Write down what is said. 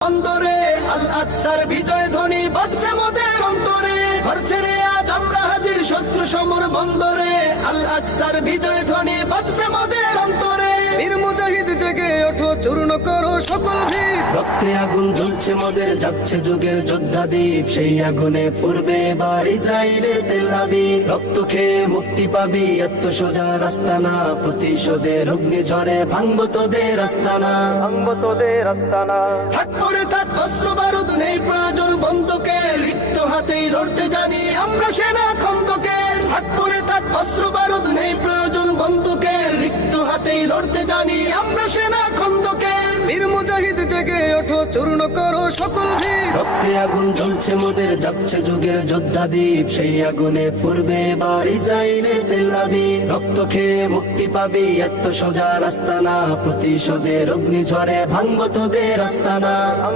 অন্তরে আল আকসার বিজয় ধ্বনি বাজছে মোদের অন্তরে, ঘর ছেড়ে আজ আমরা হাজির শত্রু সমর বন্দরে। আল আকসার বিজয় ধ্বনি বাজছে মোদের অন্তরে। বীর মুজাহিদ জেগে ওঠো, চূর্ণ করো সকল ভিড়। রক্তে আগুন জ্বলছে মোদের, যাচ্ছে যুগের যোদ্ধা দ্বীপ। সেই আগুনে পূর্বে এবার ইসরায়েলের তেল আবিব। রক্ত খেয়ে মুক্তি পাবি, এত সোজা রাস্তা না। প্রতিশোধের অগ্নি ঝরে ভাঙবো তোদের আস্তানা, ভাঙবো তোদের আস্তানা। থাক করে থাক অস্ত্র বারুদ, নেই প্রয়োজন বন্দুকের। রিক্ত হাতেই লড়তে জানি আমরা সেনা খন্দকের। থাক করে থাক অস্ত্র বারুদ, নেই প্রয়োজন বন্দুকের। রিক্ত হাতেই লড়তে জানি আমরা সেনা খন্দকের। বীর মুজাহিদ জেগে ওঠো, চূর্ণ করো সকল ভিড়। রক্তে আগুন জ্বলছে মোদের, যাচ্ছে যুগের যোদ্ধা দ্বীপ। সেই আগুনে পূর্বে এবার ইসরায়েলের তেল আবিব। রক্ত খেয়ে মুক্তি পাবি, এত সোজা রাস্তা না। প্রতিশোধের অগ্নি ঝরে ভাঙবো তোদের আস্তানা।